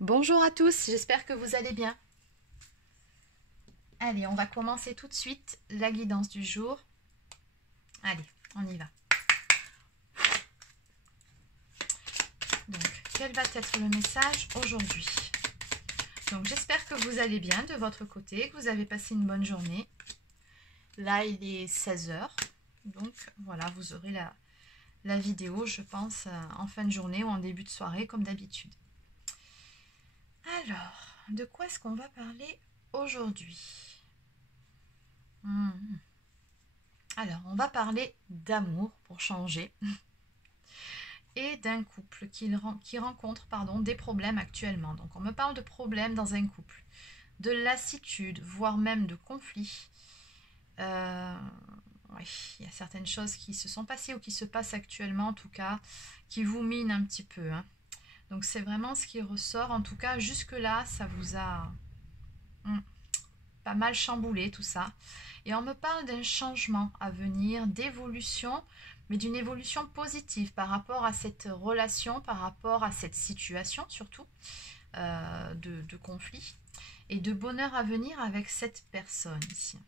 Bonjour à tous, j'espère que vous allez bien. Allez, on va commencer tout de suite la guidance du jour. Allez, on y va. Donc, quel va être le message aujourd'hui? Donc, j'espère que vous allez bien de votre côté, que vous avez passé une bonne journée. Là, il est 16 h. Donc, voilà, vous aurez la vidéo, je pense, en fin de journée ou en début de soirée, comme d'habitude. Alors, de quoi est-ce qu'on va parler aujourd'hui? Alors, on va parler d'amour pour changer et d'un couple qui rencontre des problèmes actuellement. Donc, on me parle de problèmes dans un couple, de lassitude, voire même de conflits. Oui, il y a certaines choses qui se sont passées ou qui se passent actuellement, en tout cas, qui vous minent un petit peu. Donc, c'est vraiment ce qui ressort. En tout cas, jusque-là, ça vous a pas mal chamboulé tout ça. Et on me parle d'un changement à venir, d'évolution, mais d'une évolution positive par rapport à cette relation, par rapport à cette situation surtout, de conflit, et de bonheur à venir avec cette personne ici.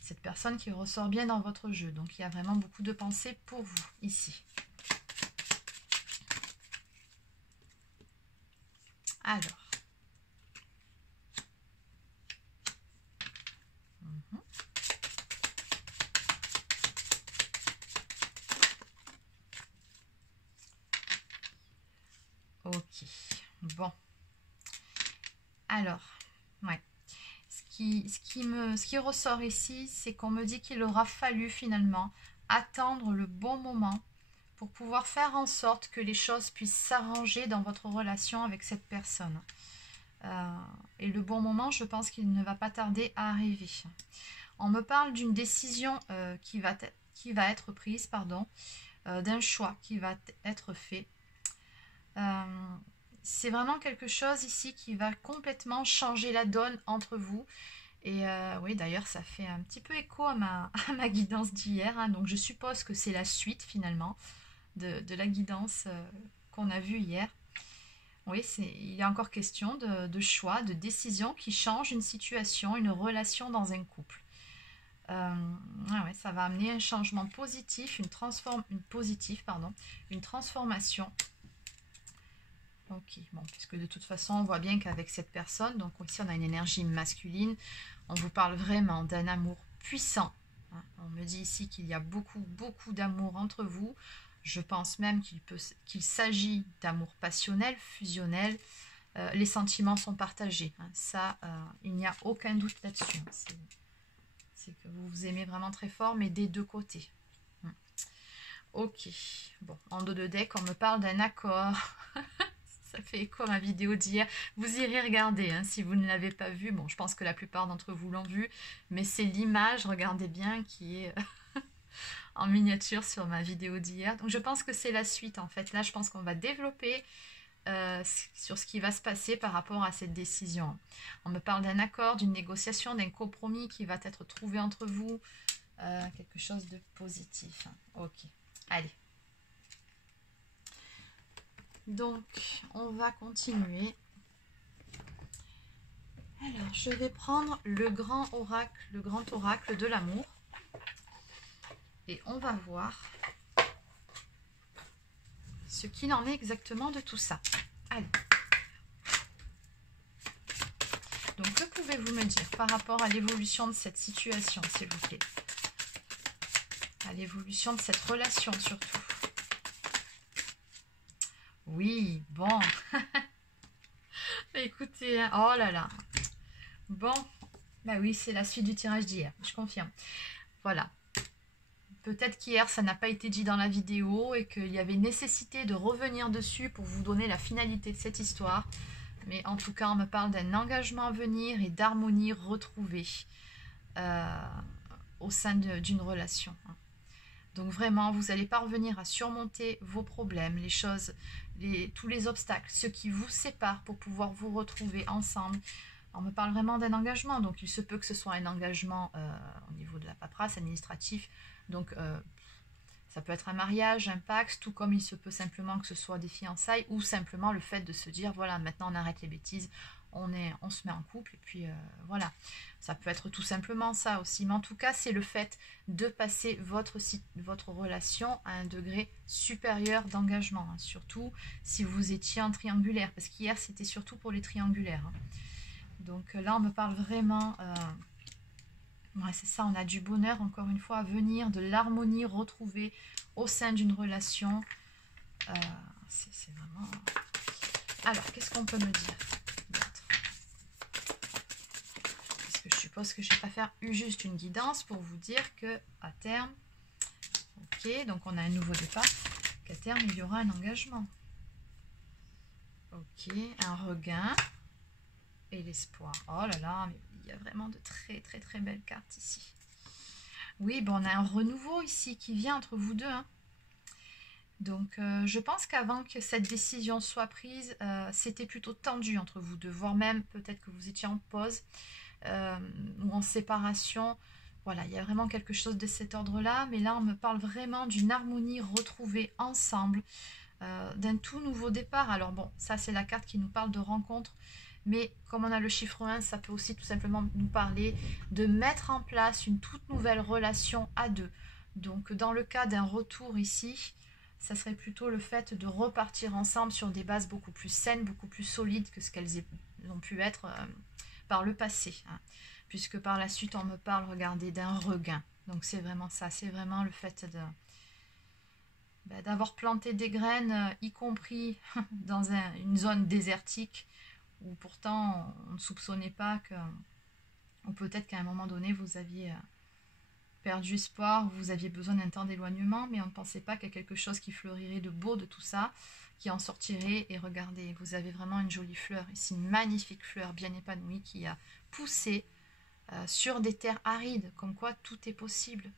Cette personne qui ressort bien dans votre jeu. Donc il y a vraiment beaucoup de pensées pour vous ici. Alors. Ok, bon. Alors, ouais. Ce qui ressort ici, c'est qu'on me dit qu'il aura fallu finalement attendre le bon moment pour pouvoir faire en sorte que les choses puissent s'arranger dans votre relation avec cette personne. Et le bon moment, je pense qu'il ne va pas tarder à arriver. On me parle d'une décision qui va être prise, d'un choix qui va être fait. C'est vraiment quelque chose ici qui va complètement changer la donne entre vous. Et oui, d'ailleurs, ça fait un petit peu écho à ma guidance d'hier. Donc, je suppose que c'est la suite, finalement, de la guidance qu'on a vue hier. Oui, il y a encore question de choix, de décision qui change une situation, une relation dans un couple. Ouais, ça va amener un changement positif, une transformation. Ok, bon, puisque de toute façon, on voit bien qu'avec cette personne, donc ici on a une énergie masculine, on vous parle vraiment d'un amour puissant. On me dit ici qu'il y a beaucoup, beaucoup d'amour entre vous. Je pense même qu'il s'agit d'amour passionnel, fusionnel. Les sentiments sont partagés. Ça, il n'y a aucun doute là-dessus. C'est que vous vous aimez vraiment très fort, mais des deux côtés. Ok, bon, en dos de deck, on me parle d'un accord. Ça fait écho à ma vidéo d'hier. Vous irez regarder si vous ne l'avez pas vu. Bon, je pense que la plupart d'entre vous l'ont vu, mais c'est l'image, regardez bien, qui est en miniature sur ma vidéo d'hier. Donc je pense que c'est la suite en fait. Là, je pense qu'on va développer sur ce qui va se passer par rapport à cette décision. On me parle d'un accord, d'une négociation, d'un compromis qui va être trouvé entre vous. Quelque chose de positif. Ok, allez. Donc, on va continuer. Alors, je vais prendre le grand oracle de l'amour. Et on va voir ce qu'il en est exactement de tout ça. Allez. Donc, que pouvez-vous me dire par rapport à l'évolution de cette situation, s'il vous plaît? À l'évolution de cette relation, surtout. Oui, bon. Écoutez, oh là là. Bon, bah oui, c'est la suite du tirage d'hier, je confirme. Voilà. Peut-être qu'hier, ça n'a pas été dit dans la vidéo et qu'il y avait nécessité de revenir dessus pour vous donner la finalité de cette histoire. Mais en tout cas, on me parle d'un engagement à venir et d'harmonie retrouvée au sein d'une relation. Donc vraiment, vous allez parvenir à surmonter vos problèmes, les choses, tous les obstacles, ce qui vous sépare pour pouvoir vous retrouver ensemble. On me parle vraiment d'un engagement, donc il se peut que ce soit un engagement au niveau de la paperasse administrative. Donc Ça peut être un mariage, un Pacs, tout comme il se peut simplement que ce soit des fiançailles ou simplement le fait de se dire, voilà, maintenant on arrête les bêtises, on se met en couple et puis voilà. Ça peut être tout simplement ça aussi. Mais en tout cas, c'est le fait de passer votre relation à un degré supérieur d'engagement. Hein. Surtout si vous étiez en triangulaire. Parce qu'hier, c'était surtout pour les triangulaires. Hein. Donc là, on me parle vraiment... ouais, c'est ça, on a du bonheur, encore une fois, à venir, de l'harmonie retrouvée au sein d'une relation. C'est vraiment... Alors, qu'est-ce qu'on peut me dire d'autre? Parce que je suppose que je ne vais pas faire juste une guidance pour vous dire que à terme, ok, donc on a un nouveau départ, qu'à terme, il y aura un engagement. Ok, un regain et l'espoir. Oh là là, mais il y a vraiment de très très très belles cartes ici. Oui, bon, on a un renouveau ici qui vient entre vous deux. Hein. Donc, je pense qu'avant que cette décision soit prise, c'était plutôt tendu entre vous deux, voire même peut-être que vous étiez en pause ou en séparation. Voilà, il y a vraiment quelque chose de cet ordre-là. Mais là, on me parle vraiment d'une harmonie retrouvée ensemble, d'un tout nouveau départ. Alors bon, ça, c'est la carte qui nous parle de rencontre. Mais comme on a le chiffre 1, ça peut aussi tout simplement nous parler de mettre en place une toute nouvelle relation à deux. Donc, dans le cas d'un retour ici... ça serait plutôt le fait de repartir ensemble sur des bases beaucoup plus saines, beaucoup plus solides que ce qu'elles ont pu être par le passé. Hein. Puisque par la suite, on me parle, regardez, d'un regain. Donc c'est vraiment ça, c'est vraiment le fait d'avoir planté des graines, y compris dans une zone désertique, où pourtant on ne soupçonnait pas que, ou peut-être qu'à un moment donné, vous aviez... perdu espoir, vous aviez besoin d'un temps d'éloignement, mais on ne pensait pas qu'il y a quelque chose qui fleurirait de beau de tout ça, qui en sortirait. Et regardez, vous avez vraiment une jolie fleur ici, une magnifique fleur bien épanouie qui a poussé sur des terres arides, comme quoi tout est possible.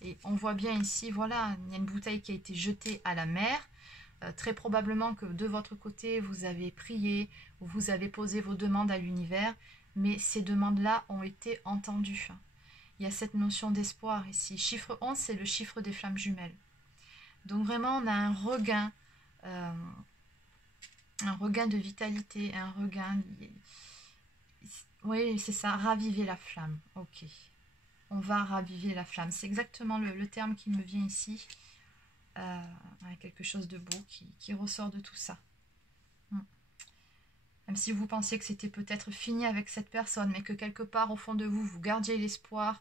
Et on voit bien ici, voilà, il y a une bouteille qui a été jetée à la mer. Très probablement que de votre côté, vous avez prié, ou vous avez posé vos demandes à l'univers, mais ces demandes-là ont été entendues. Il y a cette notion d'espoir ici. Chiffre 11, c'est le chiffre des flammes jumelles. Donc vraiment, on a un regain de vitalité, un regain... Oui, c'est ça, raviver la flamme. Ok, on va raviver la flamme. C'est exactement le terme qui me vient ici. Quelque chose de beau qui ressort de tout ça. Même si vous pensiez que c'était peut-être fini avec cette personne, mais que quelque part au fond de vous, vous gardiez l'espoir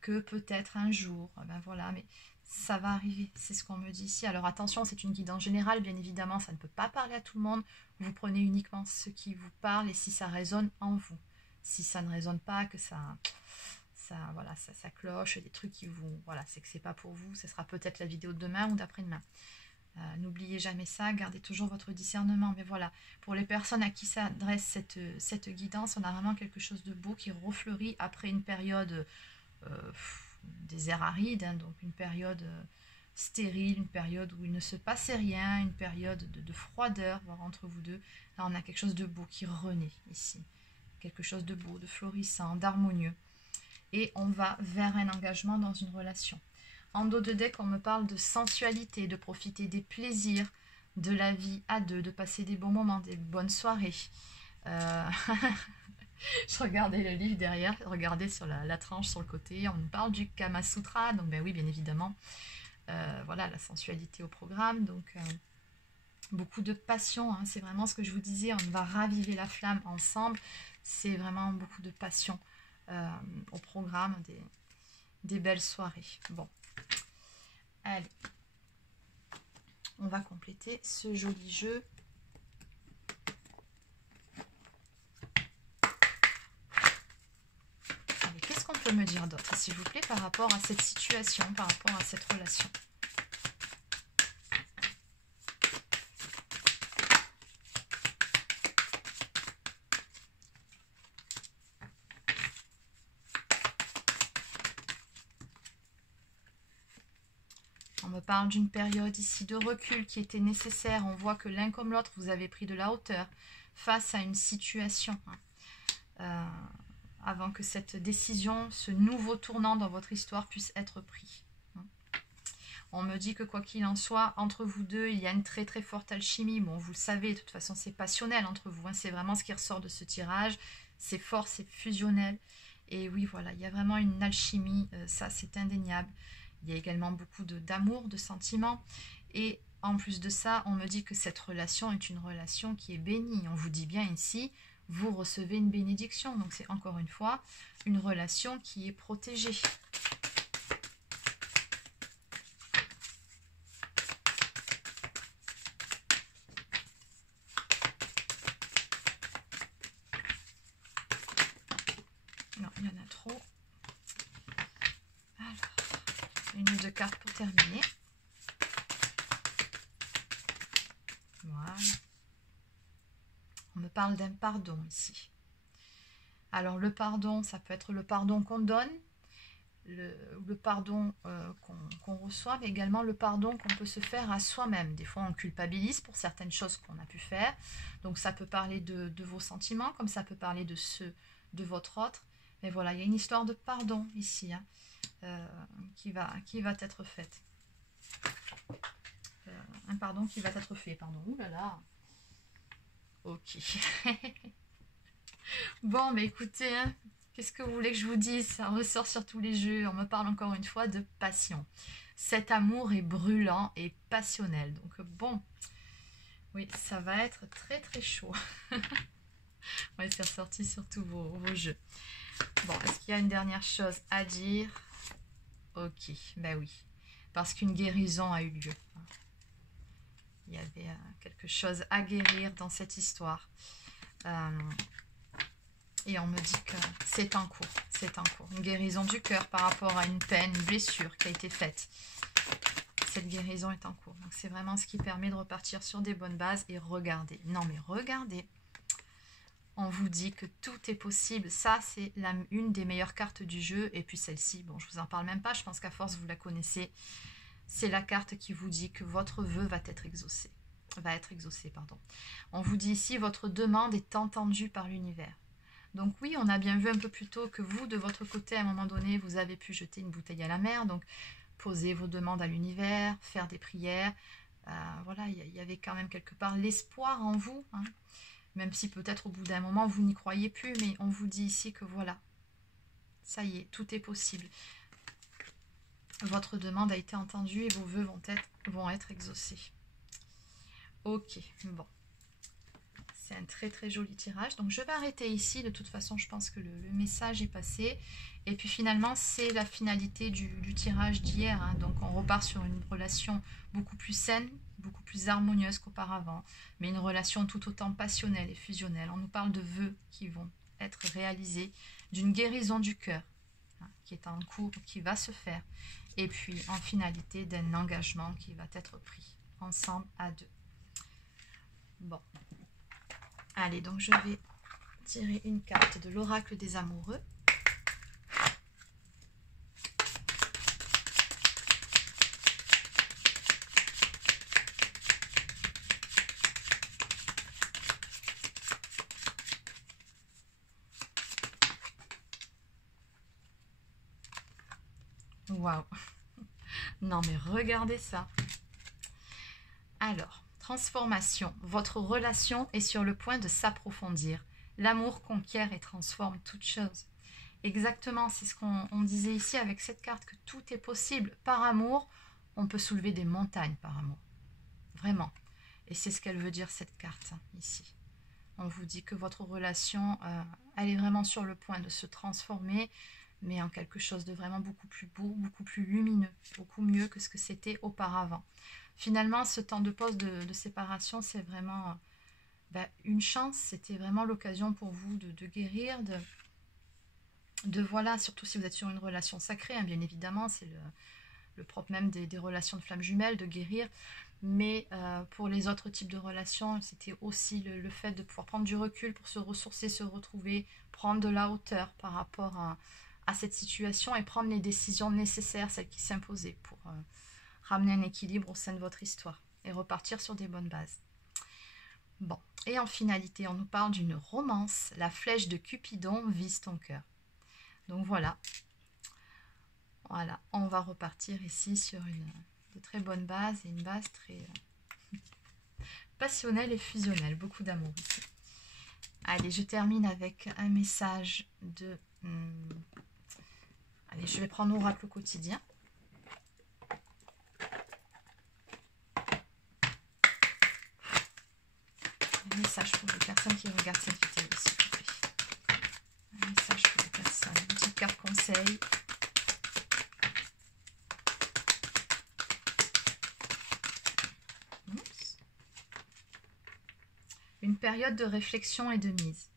que peut-être un jour, ben voilà, mais ça va arriver, c'est ce qu'on me dit ici. Alors attention, c'est une guidance générale, bien évidemment, ça ne peut pas parler à tout le monde. Vous prenez uniquement ce qui vous parle et si ça résonne en vous. Si ça ne résonne pas, que voilà, ça cloche, des trucs qui vous... Voilà, c'est que c'est pas pour vous, ce sera peut-être la vidéo de demain ou d'après-demain. N'oubliez jamais ça, gardez toujours votre discernement. Mais voilà, pour les personnes à qui s'adresse cette guidance, on a vraiment quelque chose de beau qui refleurit après une période des airs arides, hein, donc une période stérile, une période où il ne se passait rien, une période de froideur, voire entre vous deux. Là, on a quelque chose de beau qui renaît ici. Quelque chose de beau, de florissant, d'harmonieux. Et on va vers un engagement dans une relation. En dos de deck, on me parle de sensualité, de profiter des plaisirs de la vie à deux, de passer des bons moments, des bonnes soirées. Je regardais le livre derrière, regardez sur la tranche sur le côté, on me parle du Kama Sutra, donc ben oui, bien évidemment. Voilà, la sensualité au programme, donc beaucoup de passion, hein, c'est vraiment ce que je vous disais, on va raviver la flamme ensemble, c'est vraiment beaucoup de passion au programme, des belles soirées. Bon. Allez, on va compléter ce joli jeu. Allez, qu'est-ce qu'on peut me dire d'autre, s'il vous plaît, par rapport à cette situation, par rapport à cette relation? On me parle d'une période ici de recul qui était nécessaire. On voit que l'un comme l'autre, vous avez pris de la hauteur face à une situation. Avant que cette décision, ce nouveau tournant dans votre histoire puisse être pris. On me dit que quoi qu'il en soit, entre vous deux, il y a une très très forte alchimie. Bon, vous le savez, de toute façon, c'est passionnel entre vous. Hein, c'est vraiment ce qui ressort de ce tirage. C'est fort, c'est fusionnel. Et oui, voilà, il y a vraiment une alchimie. Ça, c'est indéniable. Il y a également beaucoup d'amour, de sentiments. Et en plus de ça, on me dit que cette relation est une relation qui est bénie. On vous dit bien ici, vous recevez une bénédiction. Donc c'est encore une fois une relation qui est protégée. Non, il y en a trop. Alors, une ou deux cartes pour terminer. Voilà. On me parle d'un pardon ici. Alors le pardon, ça peut être le pardon qu'on donne, le pardon qu'on reçoit, mais également le pardon qu'on peut se faire à soi-même. Des fois on culpabilise pour certaines choses qu'on a pu faire. Donc ça peut parler de vos sentiments, comme ça peut parler de ceux de votre autre. Mais voilà, il y a une histoire de pardon ici hein, qui va être faite. Un pardon qui va être fait, pardon. Ouh là là. Ok. Bon, mais écoutez, hein, qu'est-ce que vous voulez que je vous dise? Ça ressort sur tous les jeux. On me parle encore une fois de passion. Cet amour est brûlant et passionnel. Donc bon, oui, ça va être très très chaud. Oui, c'est ressorti sur tous vos jeux. Bon, est-ce qu'il y a une dernière chose à dire? Ok, ben oui. Parce qu'une guérison a eu lieu. Il y avait quelque chose à guérir dans cette histoire. Et on me dit que c'est en cours. C'est en cours. Une guérison du cœur par rapport à une peine, une blessure qui a été faite. Cette guérison est en cours. Donc c'est vraiment ce qui permet de repartir sur des bonnes bases et regardez. Non mais regardez. On vous dit que tout est possible. Ça, c'est une des meilleures cartes du jeu. Et puis celle-ci, bon, je vous en parle même pas. Je pense qu'à force, vous la connaissez. C'est la carte qui vous dit que votre vœu va être exaucé. Pardon. On vous dit ici, votre demande est entendue par l'univers. Donc oui, on a bien vu un peu plus tôt que vous, de votre côté, à un moment donné, vous avez pu jeter une bouteille à la mer. Donc, poser vos demandes à l'univers, faire des prières. Voilà, il y avait quand même quelque part l'espoir en vous. Hein. Même si peut-être au bout d'un moment, vous n'y croyez plus. Mais on vous dit ici que voilà, ça y est, tout est possible. Votre demande a été entendue et vos vœux vont être exaucés. Ok, bon. C'est un très très joli tirage. Donc je vais arrêter ici. De toute façon, je pense que le message est passé. Et puis finalement, c'est la finalité du tirage d'hier. Hein. Donc on repart sur une relation beaucoup plus saine, beaucoup plus harmonieuse qu'auparavant. Mais une relation tout autant passionnelle et fusionnelle. On nous parle de vœux qui vont être réalisés, d'une guérison du cœur hein, qui est en cours, qui va se faire. Et puis en finalité d'un engagement qui va être pris ensemble à deux. Bon. Allez, donc je vais tirer une carte de l'oracle des amoureux. Waouh! Non mais regardez ça. Alors, transformation. Votre relation est sur le point de s'approfondir. L'amour conquiert et transforme toute chose. Exactement, c'est ce qu'on disait ici avec cette carte, que tout est possible. Par amour, on peut soulever des montagnes par amour. Vraiment. Et c'est ce qu'elle veut dire cette carte, ici. On vous dit que votre relation, elle est vraiment sur le point de se transformer, mais en quelque chose de vraiment beaucoup plus beau, beaucoup plus lumineux, beaucoup mieux que ce que c'était auparavant. Finalement, ce temps de pause de séparation, c'est vraiment une chance. C'était vraiment l'occasion pour vous de guérir, voilà, surtout si vous êtes sur une relation sacrée, hein, bien évidemment, c'est le propre même des relations de flammes jumelles, de guérir. Mais pour les autres types de relations, c'était aussi le fait de pouvoir prendre du recul pour se ressourcer, se retrouver, prendre de la hauteur par rapport à cette situation et prendre les décisions nécessaires, celles qui s'imposaient pour ramener un équilibre au sein de votre histoire et repartir sur des bonnes bases. Bon, et en finalité, on nous parle d'une romance. La flèche de Cupidon vise ton cœur. Donc voilà. Voilà, on va repartir ici sur de très bonnes bases et une base très passionnelle et fusionnelle. Beaucoup d'amour ici. Allez, je termine avec un message de... Allez, je vais prendre l'oracle quotidien. Un message pour les personnes qui regardent cette vidéo, s'il vous plaît. Un message pour les personnes. Une petite carte conseil. Une période de réflexion et de mise.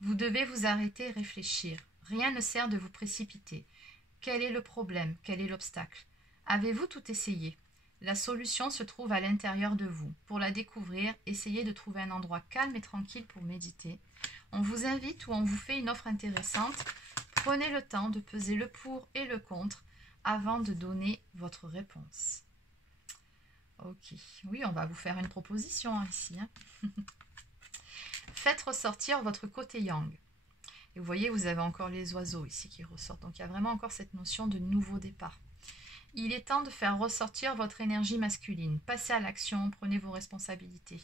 Vous devez vous arrêter et réfléchir. Rien ne sert de vous précipiter. Quel est le problème? Quel est l'obstacle? Avez-vous tout essayé? La solution se trouve à l'intérieur de vous. Pour la découvrir, essayez de trouver un endroit calme et tranquille pour méditer. On vous invite ou on vous fait une offre intéressante. Prenez le temps de peser le pour et le contre avant de donner votre réponse. Ok, oui, on va vous faire une proposition ici. Faites ressortir votre côté yang. Et vous voyez, vous avez encore les oiseaux ici qui ressortent. Donc, il y a vraiment encore cette notion de nouveau départ. Il est temps de faire ressortir votre énergie masculine. Passez à l'action, prenez vos responsabilités.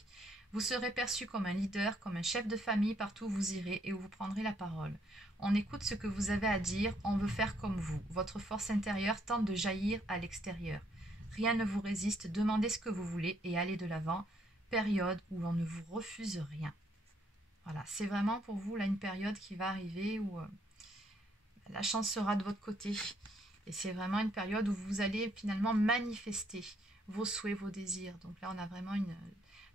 Vous serez perçu comme un leader, comme un chef de famille partout où vous irez et où vous prendrez la parole. On écoute ce que vous avez à dire, on veut faire comme vous. Votre force intérieure tente de jaillir à l'extérieur. Rien ne vous résiste, demandez ce que vous voulez et allez de l'avant. Période où on ne vous refuse rien. Voilà, c'est vraiment pour vous là une période qui va arriver où la chance sera de votre côté. Et c'est vraiment une période où vous allez finalement manifester vos souhaits, vos désirs. Donc là, on a vraiment une...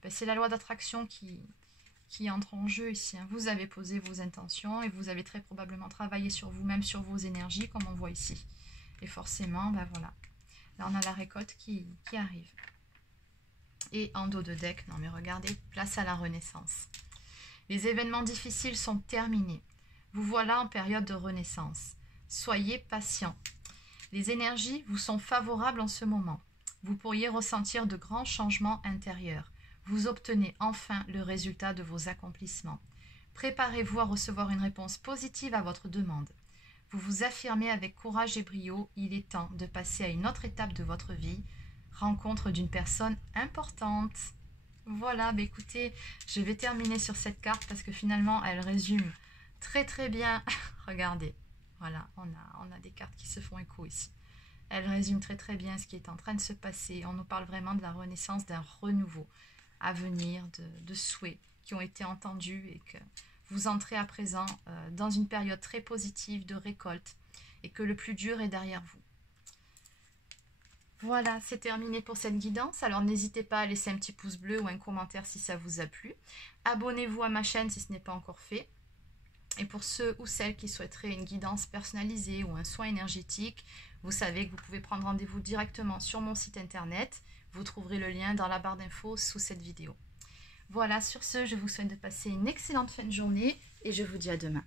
c'est la loi d'attraction qui entre en jeu ici. Vous avez posé vos intentions et vous avez très probablement travaillé sur vous-même, sur vos énergies, comme on voit ici. Et forcément, voilà. Là, on a la récolte qui arrive. Et en dos de deck, non mais regardez, place à la renaissance. Les événements difficiles sont terminés. Vous voilà en période de renaissance. Soyez patient. Les énergies vous sont favorables en ce moment. Vous pourriez ressentir de grands changements intérieurs. Vous obtenez enfin le résultat de vos accomplissements. Préparez-vous à recevoir une réponse positive à votre demande. Vous vous affirmez avec courage et brio. Il est temps de passer à une autre étape de votre vie. Rencontre d'une personne importante. Voilà, écoutez, je vais terminer sur cette carte parce que finalement, elle résume très très bien. Regardez, voilà, on a des cartes qui se font écho ici. Elle résume très très bien ce qui est en train de se passer. On nous parle vraiment de la renaissance, d'un renouveau à venir, de souhaits qui ont été entendus et que vous entrez à présent dans une période très positive de récolte et que le plus dur est derrière vous. Voilà, c'est terminé pour cette guidance. Alors n'hésitez pas à laisser un petit pouce bleu ou un commentaire si ça vous a plu. Abonnez-vous à ma chaîne si ce n'est pas encore fait. Et pour ceux ou celles qui souhaiteraient une guidance personnalisée ou un soin énergétique, vous savez que vous pouvez prendre rendez-vous directement sur mon site internet. Vous trouverez le lien dans la barre d'infos sous cette vidéo. Voilà, sur ce, je vous souhaite de passer une excellente fin de journée et je vous dis à demain.